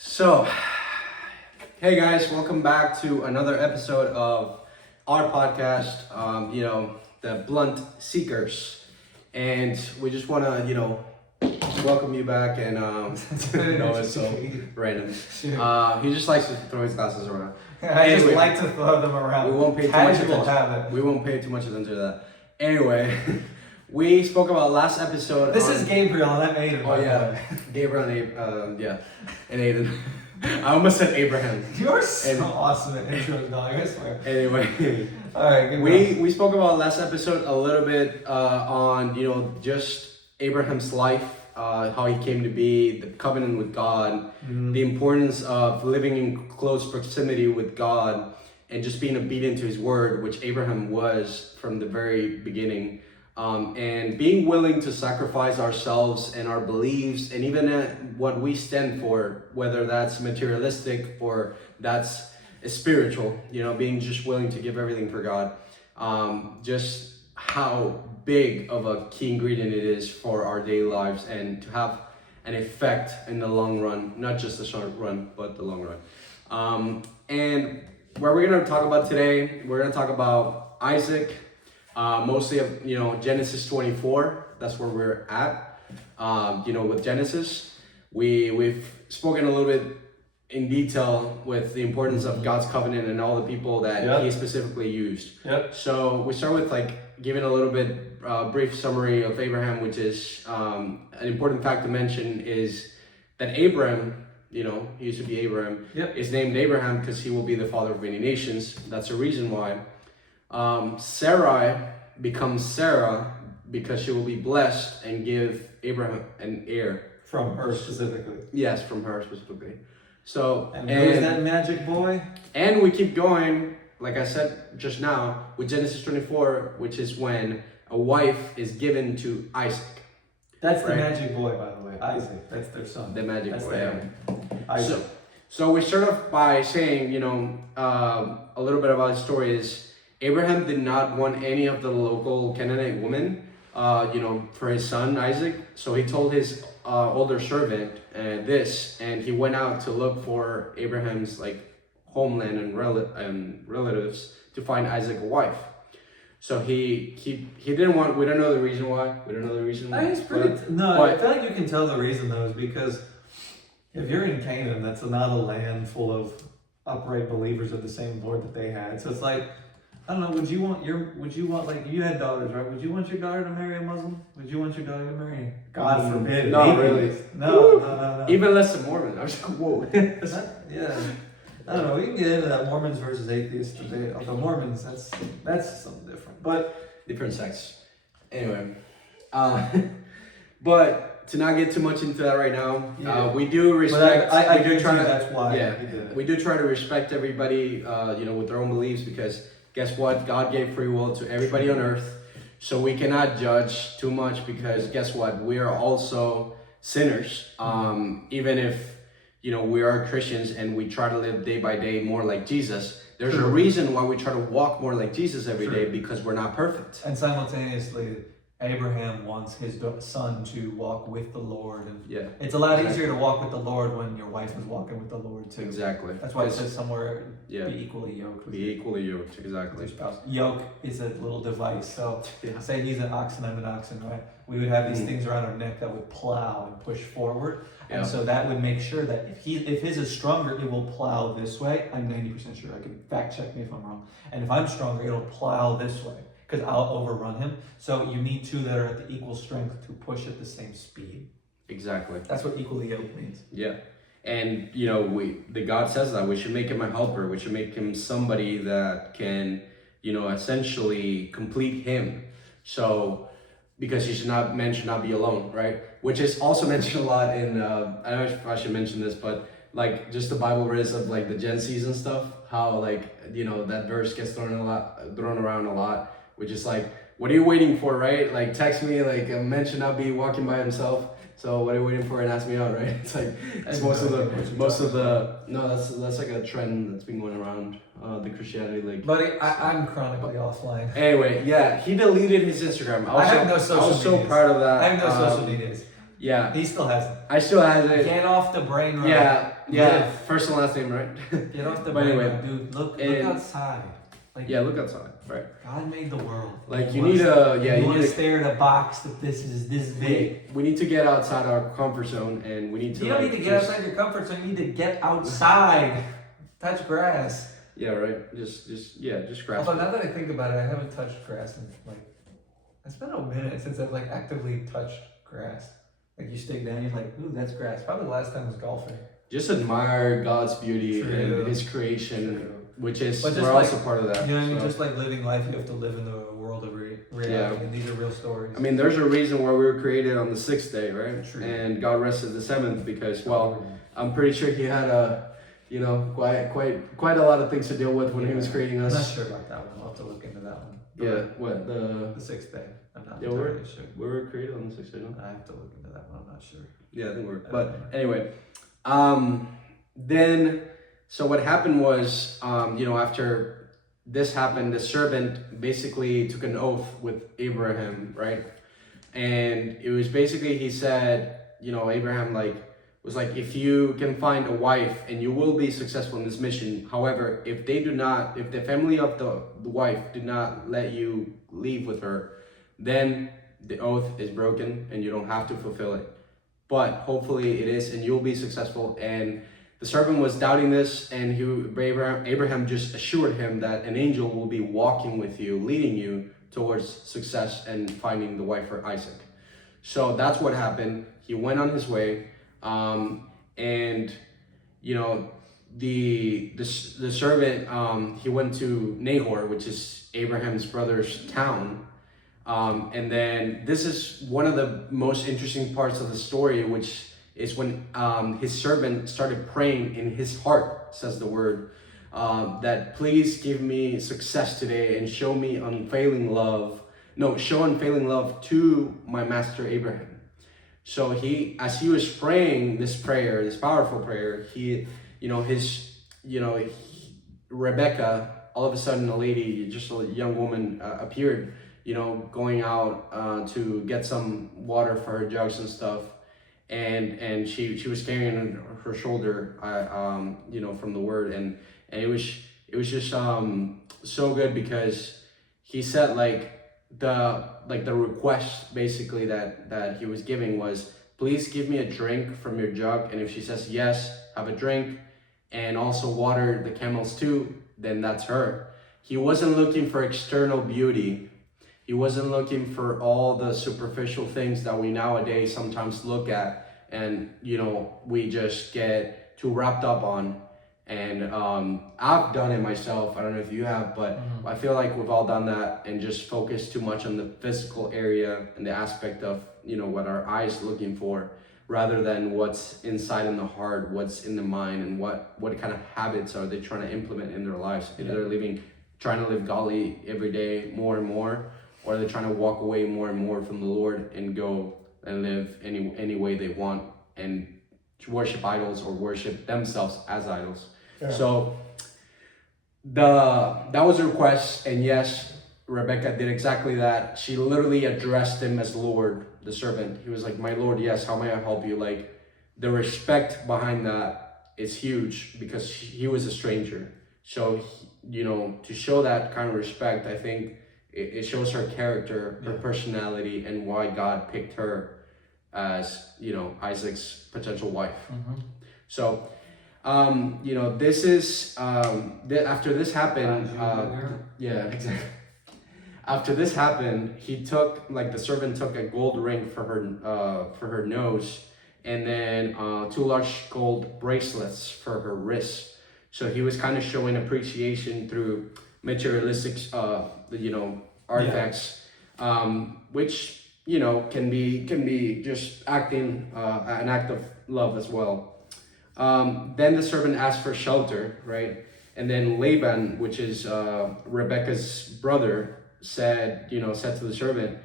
So, hey guys, welcome back to another episode of our podcast, the Blunt Seekers. And we just want to, welcome you back and, no, it's so random. He just likes to throw his glasses around. I just like to throw them around. We won't pay too much attention to that. Anyway, we spoke about last episode. This is Gabriel and I'm Aiden. Oh yeah, Gabriel and and Aiden. I almost said Abraham. You are so awesome at intros, dog. I swear. Anyway, all right. We spoke about last episode a little bit on just Abraham's life, how he came to be, the covenant with God, the importance of living in close proximity with God, and just being obedient to His word, which Abraham was from the very beginning. And being willing to sacrifice ourselves and our beliefs and even what we stand for, whether that's materialistic or that's spiritual, being just willing to give everything for God. Just how big of a key ingredient it is for our daily lives and to have an effect in the long run, not just the short run, but the long run. And what we're going to talk about today, we're going to talk about Isaac. Mostly of Genesis 24. That's where we're at. With Genesis, we've spoken a little bit in detail with the importance of God's covenant and all the people that He specifically used. Yep. So we start with giving a little bit brief summary of Abraham, which is an important fact to mention is that Abraham, he used to be Abraham, is named Abraham because he will be the father of many nations. That's the reason why. Sarai becomes Sarah because she will be blessed and give Abraham an heir. From her specifically. Yes, from her specifically. So and who's that magic boy? And we keep going, like I said just now, with Genesis 24, which is when a wife is given to Isaac. That's the magic boy, by the way. Isaac. That's their son. The magic boy. Yeah. Isaac. So we start off by saying, a little bit about his story is Abraham did not want any of the local Canaanite women, for his son Isaac. So he told his older servant this, and he went out to look for Abraham's homeland and relatives to find Isaac a wife. So he didn't want. We don't know the reason why. I feel like you can tell the reason though is because if you're in Canaan, that's not a land full of upright believers of the same Lord that they had. So it's I don't know, would you want you had daughters, right? Would you want your daughter to marry a Muslim? Would you want your daughter to marry? God forbid. No, really. No. Even less than Mormon. I was like, whoa. Yeah. I don't know, we can get into that Mormons versus atheists debate. The Mormons, that's something different. But different sects. Anyway. But to not get too much into that right now, we do respect. That's why. Yeah, we do try to respect everybody, with their own beliefs because guess what? God gave free will to everybody on earth, so we cannot judge too much because guess what? We are also sinners. Even if we are Christians and we try to live day by day more like Jesus. There's a reason why we try to walk more like Jesus every day because we're not perfect. And simultaneously, Abraham wants his son to walk with the Lord, and it's a lot easier to walk with the Lord when your wife is walking with the Lord too. Exactly. That's why it says somewhere, be equally yoked. Be equally yoked, exactly. With your spouse. Yoke is a little device. So say he's an ox and I'm an oxen, right? We would have these things around our neck that would plow and push forward. And so that would make sure that if his is stronger, it will plow this way. I'm 90% sure. I can fact check me if I'm wrong. And if I'm stronger, it'll plow this way, because I'll overrun him. So you need two that are at the equal strength to push at the same speed. Exactly. That's what equally yoked means. Yeah. And, the God says that we should make him a helper. We should make him somebody that can, essentially complete him. So, because man should not be alone, right? Which is also mentioned a lot in, I don't know if I should mention this, but just the Bible verse of the Gen Zs and stuff, how that verse gets thrown around a lot. Which is what are you waiting for, right? Text me, a man should not be walking by himself. So what are you waiting for and ask me out, right? It's that's most of the that's a trend that's been going around the Christianity Buddy, I'm chronically offline. Anyway, he deleted his Instagram. I have no social I was so proud of that. I have no social medias. Yeah. He still has it. I still have it. Get off the brain rot. Yeah. Live. First and last name, right? Get off the But brain anyway, rot, dude. Look outside. Like, yeah, look outside, right? God made the world. Like you need to, you want to stare at a box that this is this big. We need to get outside our comfort zone, and we need to. You don't need to get outside your comfort zone. You need to get outside, touch grass. Yeah, right. Just grass. Although now that I think about it, I haven't touched grass in like it's been a minute since I've like actively touched grass. Like you stick down, you're like, ooh, that's grass. Probably the last time was golfing. Just admire God's beauty and His creation, which is we're also part of that. You know what I mean? Just like living life, you have to live in the world of reality, and these are real stories. I mean, there's a reason why we were created on the 6th day, right? True. And God rested the 7th because, well, I'm pretty sure He had quite a lot of things to deal with when He was creating us. I'm not sure about that one. I'll have to look into that one. Yeah, what the 6th day? I'm not entirely sure. We were created on the 6th day, no? I have to look into that one. I'm not sure. Yeah, I think we're. But anyway, then so what happened was, after this happened, the servant basically took an oath with Abraham, right? And it was basically he said, Abraham was like, if you can find a wife and you will be successful in this mission. However, if the family of the wife did not let you leave with her, then the oath is broken and you don't have to fulfill it. But hopefully it is, and you'll be successful. And the servant was doubting this, and Abraham just assured him that an angel will be walking with you, leading you towards success and finding the wife for Isaac. So that's what happened. He went on his way, and the servant he went to Nahor, which is Abraham's brother's town. And then this is one of the most interesting parts of the story, which is when his servant started praying in his heart, says the word, that please give me success today and show unfailing love to my master Abraham. So as he was praying this prayer, this powerful prayer, Rebecca, all of a sudden a lady, just a young woman appeared, going out to get some water for her jugs and stuff, and she was carrying on her shoulder, from the word, and it was just so good because he said the request basically that he was giving was, please give me a drink from your jug, and if she says yes, have a drink, and also water the camels too, then that's her. He wasn't looking for external beauty. He wasn't looking for all the superficial things that we nowadays sometimes look at and, we just get too wrapped up on. And I've done it myself. I don't know if you have, but I feel like we've all done that and just focused too much on the physical area and the aspect of, what our eyes looking for, rather than what's inside in the heart, what's in the mind, and what kind of habits are they trying to implement in their lives. If they're trying to live godly every day more and more, or they're trying to walk away more and more from the Lord and go and live any way they want and worship idols or worship themselves as idols. Yeah. So that was a request, and yes, Rebecca did exactly that. She literally addressed him as Lord, the servant. He was like, my Lord, yes, how may I help you? The respect behind that is huge because he was a stranger. So, to show that kind of respect, I think it shows her character, her personality, and why God picked her as, Isaac's potential wife. Mm-hmm. So, this is, after this happened, yeah, exactly. After this happened, the servant took a gold ring for her nose, and then 2 large gold bracelets for her wrists. So he was kind of showing appreciation through materialistic, artifacts, which can be just acting an act of love as well. Then the servant asked for shelter, right? And then Laban, which is Rebecca's brother, said to the servant,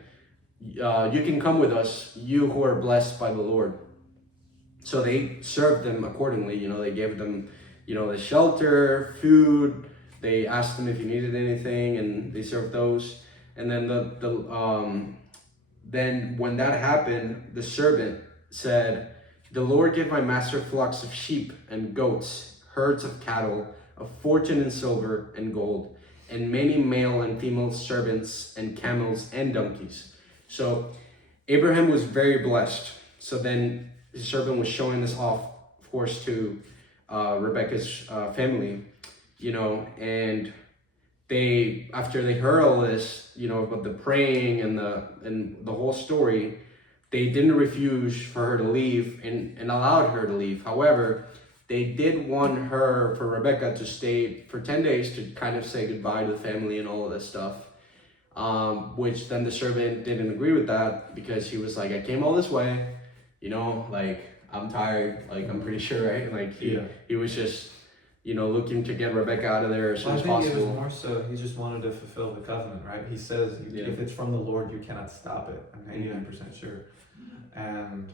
you can come with us, you who are blessed by the Lord. So they served them accordingly. They gave them, the shelter, food. They asked them if you needed anything, and they served those. And then then when that happened, the servant said, "The Lord gave my master flocks of sheep and goats, herds of cattle, a fortune in silver and gold, and many male and female servants and camels and donkeys." So Abraham was very blessed. So then his servant was showing this off, of course, to Rebecca's family, and they, after they heard all this, about the praying and the whole story, they didn't refuse for her to leave and allowed her to leave. However, they did want for Rebecca to stay for 10 days to kind of say goodbye to the family and all of this stuff. Which then the servant didn't agree with that, because he was like, I came all this way, I'm tired, I'm pretty sure, right? He was just, looking to get Rebecca out of there as soon as possible. I think it was more so he just wanted to fulfill the covenant, right? He says, if it's from the Lord, you cannot stop it. I'm 99% sure. And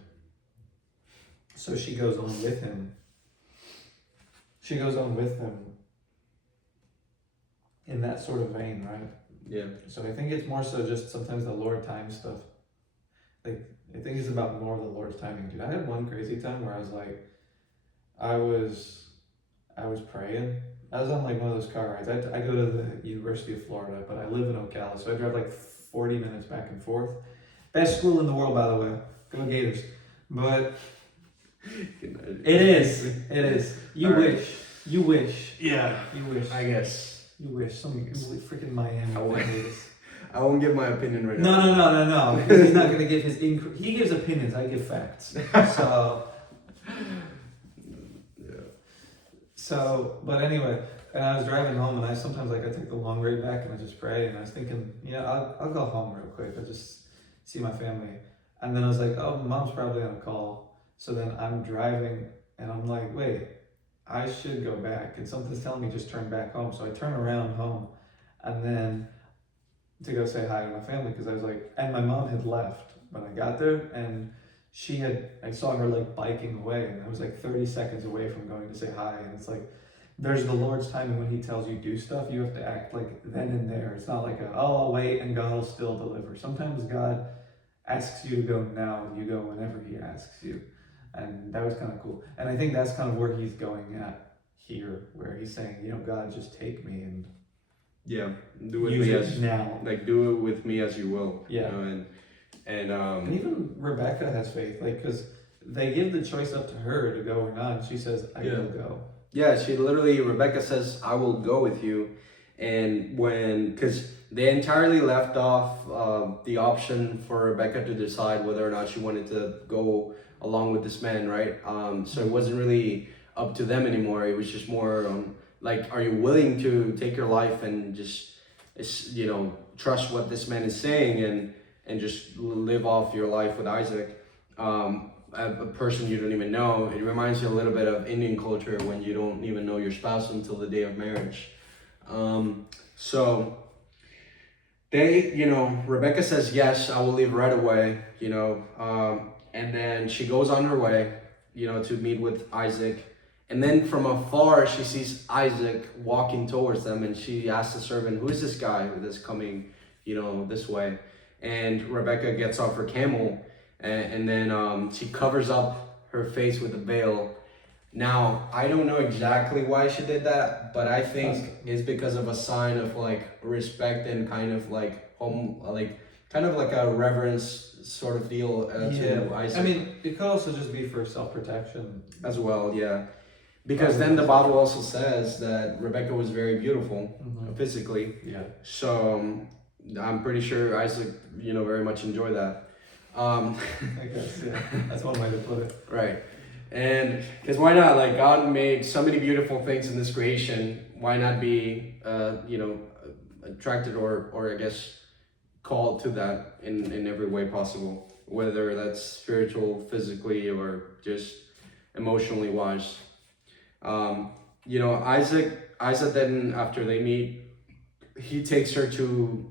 so she goes on with him. In that sort of vein, right? Yeah. So I think it's more so just sometimes the Lord times stuff. I think it's about more of the Lord's timing, dude. I had one crazy time where I was praying. I was on one of those car rides. I go to the University of Florida, but I live in Ocala, so I drive 40 minutes back and forth. Best school in the world, by the way. Go Gators. But it is. You wish. Yeah. You wish. I guess. You wish. Some freaking Miami. I won't give my opinion right now. No. Because he's not going to give his... He gives opinions, I give facts. So... but anyway, and I was driving home, and I sometimes I take the long way back, and I just pray, and I was thinking, I'll go home real quick. I'll just see my family. And then I was like, oh, mom's probably on a call. So then I'm driving, and I'm like, wait, I should go back. And something's telling me just turn back home. So I turn around home, and then to go say hi to my family, because I was like, and my mom had left when I got there, and I saw her biking away, and I was 30 seconds away from going to say hi. And it's there's the Lord's timing. When he tells you do stuff, you have to act then and there. It's not I'll wait and God will still deliver. Sometimes God asks you to go now, and you go whenever he asks you. And that was kind of cool. And I think that's kind of where he's going at here, where he's saying, God, just take me and do with me as now. Do it with me as you will. Yeah. And even Rebecca has faith, because they give the choice up to her to go or not. And she says, I will go. Yeah, Rebecca says, I will go with you. And because they entirely left off the option for Rebecca to decide whether or not she wanted to go along with this man, right? So it wasn't really up to them anymore. It was just more are you willing to take your life and just, trust what this man is saying and just live off your life with Isaac, a person you don't even know. It reminds you a little bit of Indian culture, when you don't even know your spouse until the day of marriage. So Rebecca says, yes, I will leave right away, and then she goes on her way, to meet with Isaac. And then from afar, she sees Isaac walking towards them, and she asks the servant, who is this guy that's coming, this way? And Rebecca gets off her camel, and then she covers up her face with a veil. Now, I don't know exactly why she did that, but I think it's because of a sign of respect and kind of a reverence sort of deal to Isaac. I mean, it could also just be for self-protection as well, yeah. Because then the Bible also says that Rebecca was very beautiful physically. Yeah. So I'm pretty sure Isaac, very much enjoyed that. I guess, yeah. That's one way to put it. Right. And because why not? God made so many beautiful things in this creation. Why not be, attracted or I guess called to that in every way possible, whether that's spiritual, physically, or just emotionally wise. Isaac then, after they meet, he takes her to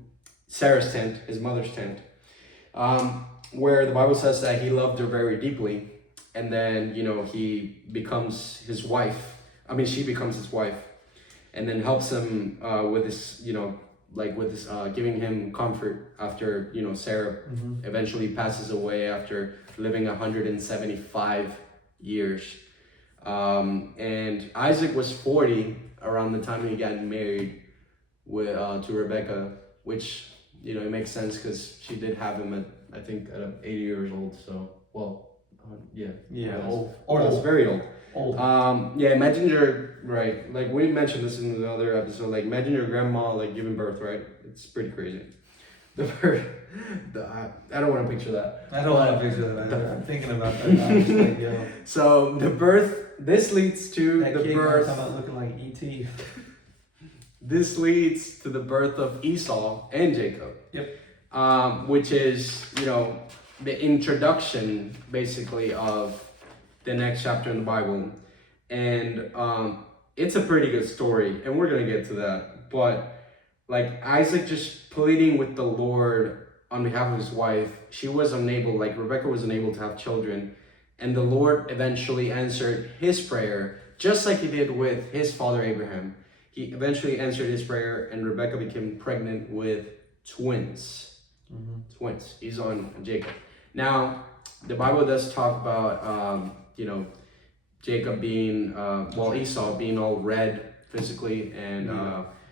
Sarah's tent, his mother's tent, where the Bible says that he loved her very deeply. And then, he becomes his wife. She becomes his wife, and then helps him with his, like with this, giving him comfort after, you know, Sarah eventually passes away after living 175 years. And Isaac was 40 around the time he got married with to Rebecca, which, you know, it makes sense because she did have him at, I think, at 80 years old. So, well, old. Or that's very old. Old. Yeah, imagine right, like we mentioned this in the other episode, like imagine your grandma like giving birth, right? It's pretty crazy. The birth, I don't want to picture that. I don't want to picture that either. I'm thinking about that now. It's like, yo. So the birth, this leads to That the kid birth. come out looking like E.T. This leads to the birth of Esau and Jacob. Yep. Which is, you know, the introduction basically of the next chapter in the Bible. And it's a pretty good story, and we're gonna get to that. But like Isaac just pleading with the Lord on behalf of his wife, she was unable, like Rebecca was unable to have children. And the Lord eventually answered his prayer, just like he did with his father Abraham. He eventually answered his prayer, and Rebecca became pregnant with twins. Twins, Esau and Jacob. Now, the Bible does talk about, you know, Jacob being, Esau being all red physically, and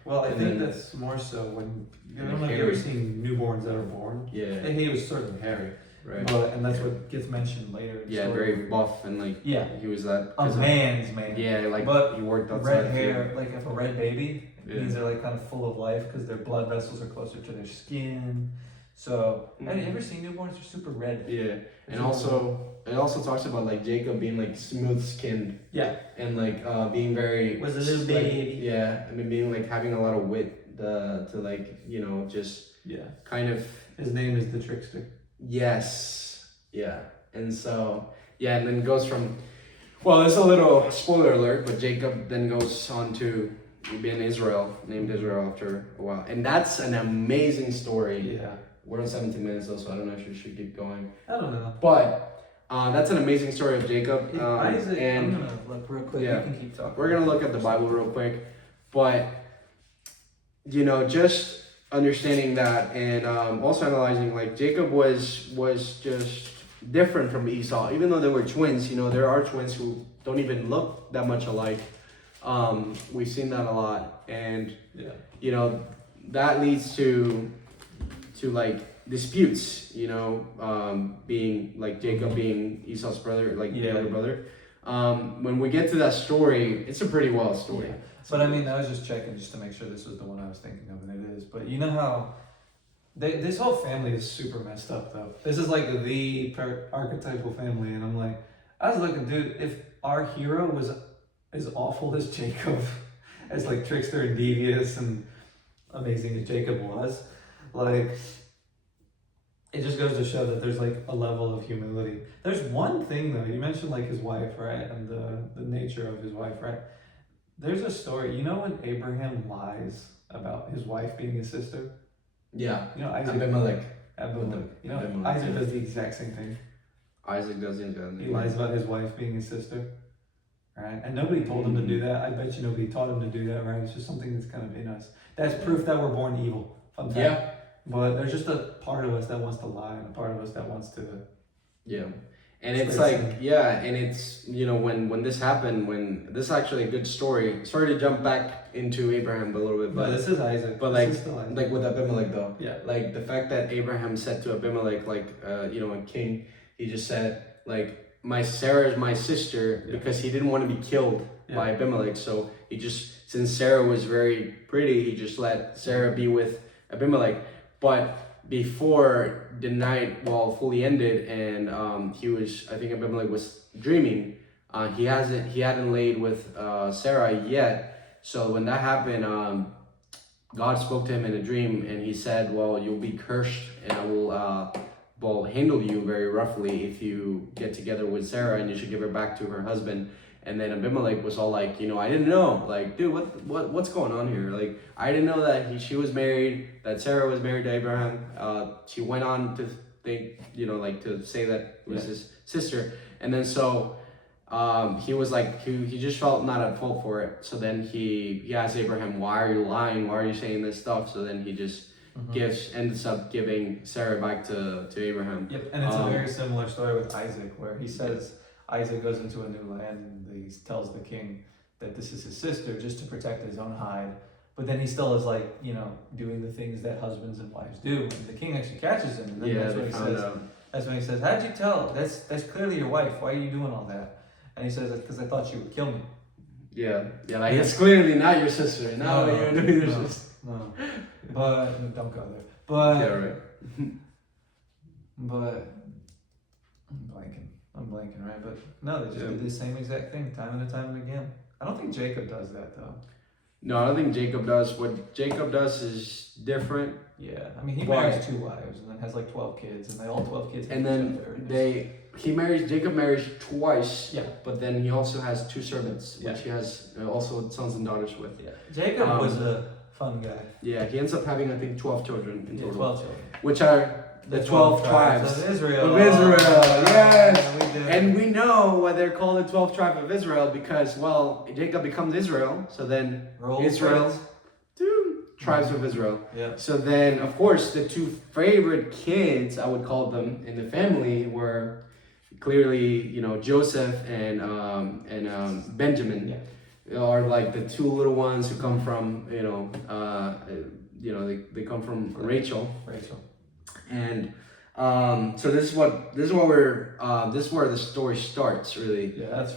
well, I think that's more so when, I don't know if you've ever seen newborns that are born. Yeah. And he was certainly hairy. Right. But, and that's what gets mentioned later. In the story. Very buff, and like, he was that. A man's man. Yeah, like, but he worked outside. Red hair, like if a red baby, it means they're like kind of full of life because their blood vessels are closer to their skin. So, have you ever seen newborns? They're super red. Yeah, and also, it also talks about like Jacob being like smooth skinned. Yeah. And like being very. Was a little baby. Yeah, I mean, being like having a lot of wit to like, you know, just. Yeah. Kind of. His name is the Trickster. Yes. Yeah. And so, yeah, and then goes from. Well, it's a little spoiler alert, but Jacob then goes on to be in Israel, named Israel after a while. And that's an amazing story. Yeah. We're on 17 minutes though, so I don't know if we should keep going. I don't know. But that's an amazing story of Jacob. Isaac, and I'm gonna look real quick. Yeah, you can keep talking. We're gonna look at the Bible real quick. But, you know, just understanding that and also analyzing, like Jacob was just different from Esau. Even though they were twins, you know, there are twins who don't even look that much alike. We've seen that a lot. And, you know, that leads to like disputes, you know, being like Jacob being Esau's brother, like the other brother. When we get to that story, it's a pretty wild story. Yeah. But I mean, I was just checking just to make sure this was the one I was thinking of, and it is. But you know how this whole family is super messed up, though. This is like the archetypal family, and I'm like, I was looking, dude, if our hero was as awful as Jacob, as like trickster and devious and amazing as Jacob was, like, it just goes to show that there's like a level of humility. There's one thing though, you mentioned like his wife, right? And the nature of his wife, right? There's a story, you know when Abraham lies about his wife being his sister? Yeah. You know, Isaac. Abimelech. You know, Isaac does the exact same thing. Isaac does the exact same thing. He lies about his wife being his sister. Right? And nobody told him to do that. I bet you nobody taught him to do that, right? It's just something that's kind of in us. That's proof that we're born evil. Fun fact. Yeah. But there's just a part of us that wants to lie and a part of us that wants to. Yeah. And it's like, and it's, you know, when this happened, when this is actually a good story. Sorry to jump back into Abraham a little bit, but this is Isaac. But like with Abimelech though. Yeah. Like the fact that Abraham said to Abimelech, like, you know, a king, he just said, like, my Sarah is my sister, because he didn't want to be killed by Abimelech. So he just, since Sarah was very pretty, he just let Sarah be with Abimelech. But before the night fully ended, and he was, I think Abimelech was dreaming. He hadn't laid with Sarah yet. So when that happened, God spoke to him in a dream, and he said, "Well, you'll be cursed, and I will handle you very roughly if you get together with Sarah, and you should give her back to her husband." And then Abimelech was all like, you know, I didn't know, like, dude, what's going on here? Like, I didn't know that she was married, that Sarah was married to Abraham. She went on to think, you know, like to say that it was his sister. And then so he was like he just felt not at fault for it. So then he asked Abraham, "Why are you lying? Why are you saying this stuff?" So then he just ends up giving Sarah back to Abraham. Yep, and it's a very similar story with Isaac, where he says Isaac goes into a new land and he tells the king that this is his sister just to protect his own hide. But then he still is like, you know, doing the things that husbands and wives do. And the king actually catches him. And then that's when he says, how'd you tell? That's clearly your wife. Why are you doing all that? And he says, because I thought she would kill me. Yeah, like it's clearly not your sister. No, you're doing your sister. No, but don't go there. But yeah, right. But I'm blanking, right? But no, they just do the same exact thing time and time and again. I don't think Jacob does that though. No, I don't think Jacob does. What Jacob does is different. Yeah, I mean he marries 2 wives and then has like 12 kids, and they all 12 kids. And then Jacob marries twice. Yeah, but then he also has 2 servants, which he has also sons and daughters with. Yeah, Jacob was a fun guy. Yeah, he ends up having I think 12 children in total. 12 children, which are the 12 tribes of Israel. Yes. Yeah, and we know why they're called the 12th tribe of Israel because, well, Jacob becomes Israel. So then Israel, 2 tribes of Israel. Yeah. So then, of course, the 2 favorite kids, I would call them, in the family were clearly, you know, Joseph and Benjamin. Yeah. Are like the 2 little ones who come from, they come from Rachel. And so this is where the story starts, really. Yeah,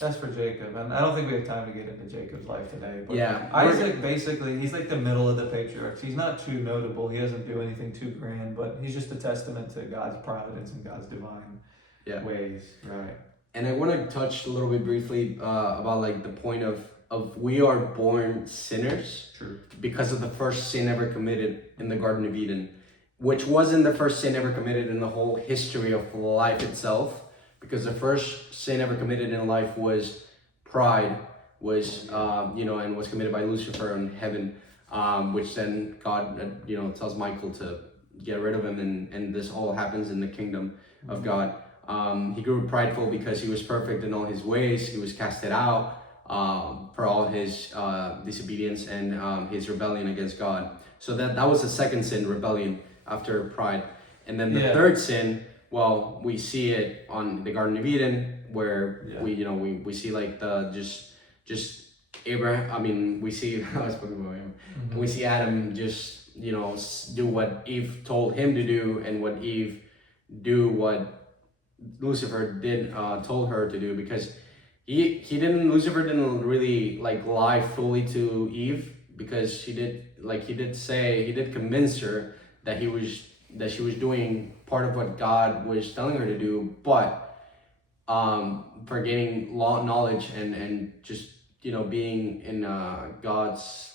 that's for Jacob, and I don't think we have time to get into Jacob's life today. But yeah, Isaac basically, he's like the middle of the patriarchs. He's not too notable. He doesn't do anything too grand, but he's just a testament to God's providence and God's divine ways. Right. And I want to touch a little bit briefly about like the point of we are born sinners. True. Because of the first sin ever committed in the Garden of Eden. Which wasn't the first sin ever committed in the whole history of life itself, because the first sin ever committed in life was pride, and was committed by Lucifer in heaven, which then God, tells Michael to get rid of him, and this all happens in the kingdom of God. He grew prideful because he was perfect in all his ways. He was casted out for all his disobedience and his rebellion against God. So that was the second sin, rebellion. After pride. And then the third sin, well, we see it on the Garden of Eden where we see like the just Abraham, I mean, we see I was talking about him. And we see Adam just, do what Eve told him to do, and what Eve do what Lucifer told her to do, because Lucifer didn't really like lie fully to Eve, because he did convince her that she was doing part of what God was telling her to do, but for gaining knowledge and just being in God's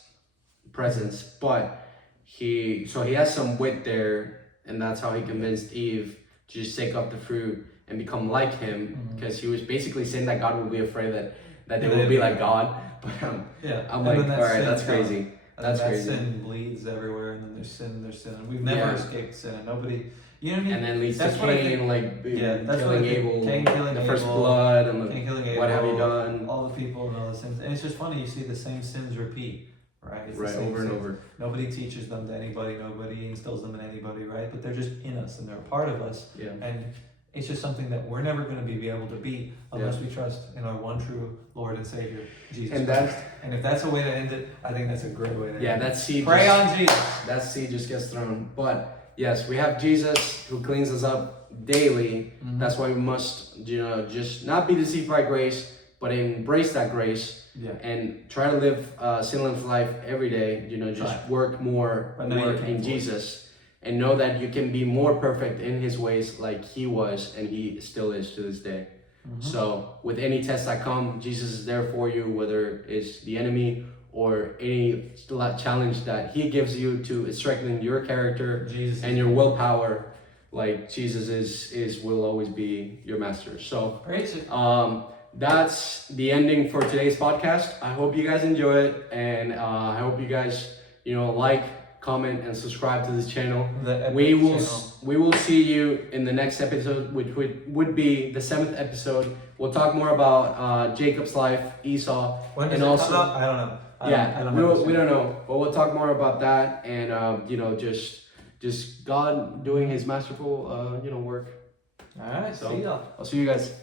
presence. But he has some wit there, and that's how he convinced Eve to just take up the fruit and become like him, because he was basically saying that God would be afraid that they will be like God. But I'm like, all right, that's crazy. That's crazy. Sin bleeds everywhere, and then there's sin. And we've never escaped sin, and nobody, you know what I mean? And then leads to Cain, killing Abel, Cain killing the Abel, first blood, and Cain killing Abel, what have you done? All the people and all the sins. And it's just funny, you see the same sins repeat, right? It's right, over and over. Nobody teaches them to anybody, nobody instills them in anybody, right? But they're just in us, and they're a part of us. Yeah. And it's just something that we're never going to be able to beat unless we trust in our one true Lord and Savior, Jesus Christ. And if that's a way to end it, I think that's a great way to end it. That seed. Pray on Jesus. That seed just gets thrown. But yes, we have Jesus who cleans us up daily. That's why we must, just not be deceived by grace, but embrace that grace and try to live a sinless life every day. Work more in Jesus. And know that you can be more perfect in his ways like he was, and he still is to this day. So with any test that come, Jesus is there for you, whether it's the enemy or any challenge that he gives you to strengthen your character and your willpower. Like Jesus will always be your master. So that's the ending for today's podcast. I hope you guys enjoy it, and I hope you guys like comment, and subscribe to this channel. The epic We will channel. we will see you in the next episode, which would be the 7th episode. We'll talk more about Jacob's life, Esau, When does and it also come out? I don't know. I don't we don't know, but we'll talk more about that, and just God doing His masterful work. All right. So See y'all. I'll see you guys.